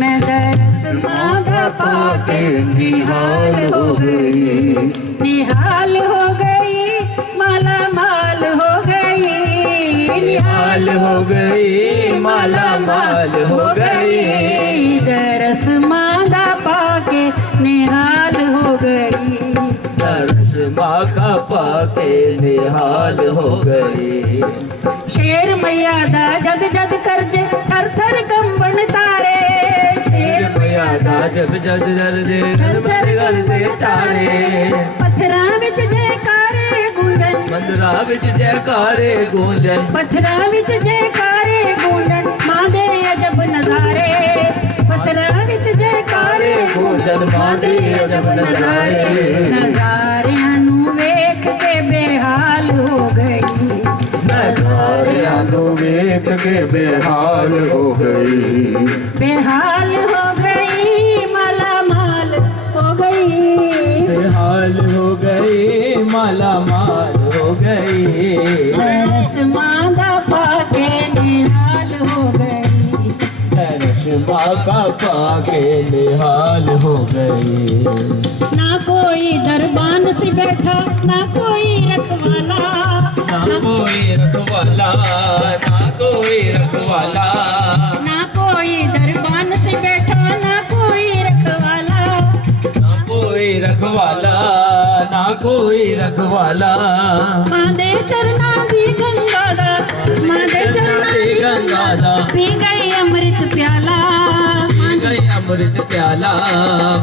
मैं दरस मांगा पाके निहाल हो गई, निहाल हो गई, माला माल हो गई, निहाल हो गई, माला माल हो गई, दरस मांगा पाके निहाल हो गई, दरस मांगा पाके निहाल हो गई। शेर मैया दा जद जद करजे थर थर कंबन तारे, शेर मैया दा जब जद जद थर थर गलदे तारे, पत्थरां विच जयकारे गूंजन, मंदरां विच जयकारे गूंजन, पत्थरां विच जयकारे गूंजन, मां दे अजब नज़ारे, पत्थरां विच जयकारे गूंजन, मां दे अजब नज़ारे, नज़ारियां नूं वेख के बेहाल हो गई, नज़ारियां नूं वेख के बेहाल हो गई, बेहाल हो गई, माला माल हो गई, बेहाल हो गई, माला माल हो गई, दरस मांगा पाके निहाल हो गई, दरस मांगा पाके निहाल हो गई। ना कोई दरबान से बैठा, ना कोई रखवाला, ना कोई रखवाला, ना कोई रखवाला, ना कोई दरबान से बैठा, ना कोई रखवाला, ना कोई रखवाला, ना कोई रखवाला, मां दे चरना दी गंगा दा, मां दे चरना दी गंगा दा, पी गई अमृत प्याला, पी गई अमृत प्याला,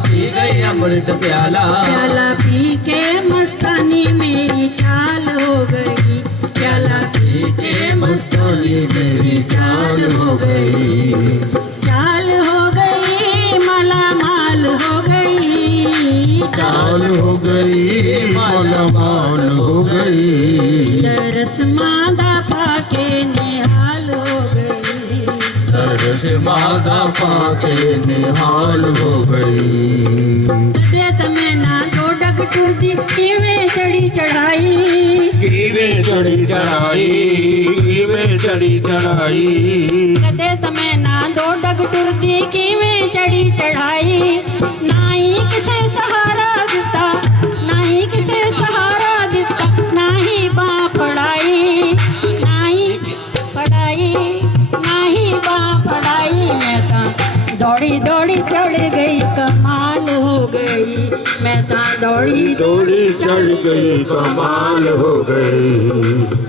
पी गई अमृत प्याला, प्याला पी के मस्तानी मेरी चाल हो गई, प्याला पी के मस्तानी मेरी चाल हो गई, चाल हो गई, माला माल हो गई, चाल हो गई, माला माल हो गई, दरस मांगा पाके निहाल हो गई, दरस मांगा पाके निहाल हो गई। कदे तमें ना दो डग टुरदी किवें चढ़ी चढ़ाई, किवें चढ़ी चढ़ाई, किवें चढ़ी चढ़ाई, कदे तमें ना दो डग टुरदी किवें चढ़ी चढ़ाई, ना ही किसे सहारा दिता, ना ही किसे सहारा दिता, ना ही बाँ पड़ाई, ना ही पढ़ाई, ना ही बाँ पढ़ाई, मैं तां दौड़ी दौड़ी चढ़ गई, कमाल हो गई, मैं तां दौड़ी दौड़ी चढ़ गई, कमाल हो गई,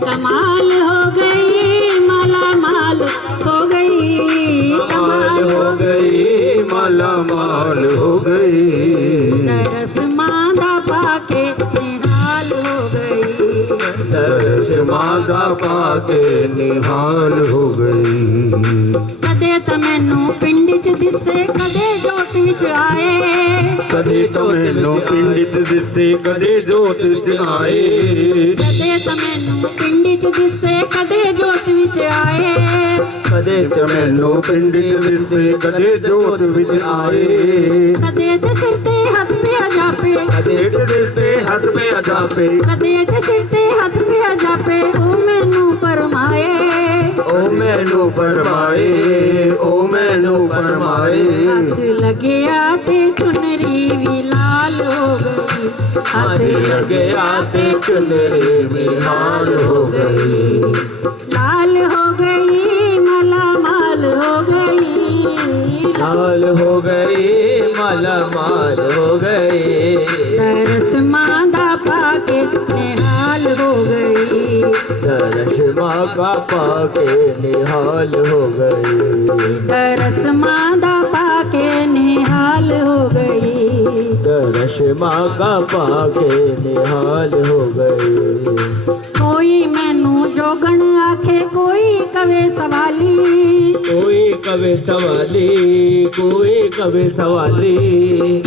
कमाल हो गई, माला माल हो गई, कमाल हो गई, माला माल हो गई, दरस मांगा पाके निहाल हो गई, दरस मांगा पाके निहाल हो गई। कदे तो मैनू पिंड च दिसे, कदे जोत विच आए, कदे तो मैनू पिंड च दिसे, कदे जोत च आए, कदे तो मैनू पिंड च दिसे, कदे जोत विच आए, कदे तो मैनू पिंड च दिसे, कदे जोत विच आए, कदे ते सिर ते हथ पे जापे, कदे ते दिल ते हथ पे जापे, कदे ते सिर ते हथ पे जापे, ओ मैनू परमाए, ओ मैनू फरमाए, ओ मैनू फरमाए, हथ लगे आते चुनरी भी लाल हो गई, हाथ लगे आते चुनरी भी लाल हो गई, लाल हो गई, माला माल हो गई, लाल हो गई, माला माल हो गई, दरस मांगा पाके निहाल हो गई, दरस मांगा पाके निहाल हो गई, दरस मांगा पाके निहाल हो गई, दरस मांगा पाके निहाल हो गई। कोई मैनू जोगण आखे, कोई कवे सवाली, कोई कवे सवाली, कोई कवे सवाली,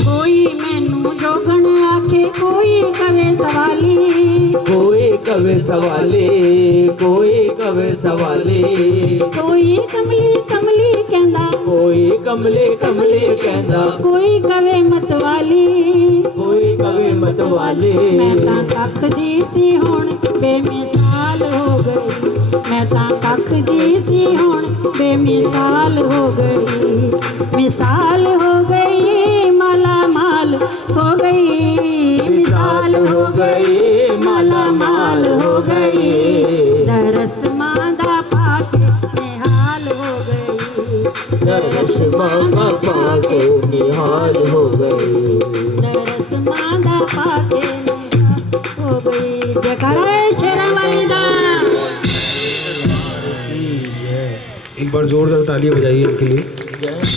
कोई मैनू जोगण आखे, कोई कवे सवाली, कोई कवे सवाली, कोई कवे सवाली, कोई कमली कमली कहंदा, कोई कमले कमले कहंदा, कोई कवे मतवाली, कोई कवे मतवाली, मैं तां तकदी सी हुण बेमिसाल हो गई, मैं मैं ता कख जी सी हुण बेमिसाल हो गई, मिसाल हो गई माला माल हो गई, मिसाल हो गई माला माल हो गई, दरस मांदा पाके निहाल हो गई, दरस मांगा पाके निहाल हो गई, दरस मांदा पाके निहाल हो गई। जयकारा शेरा वाली दा। एक बार जोरदार तालियां बजाइए इनके लिए।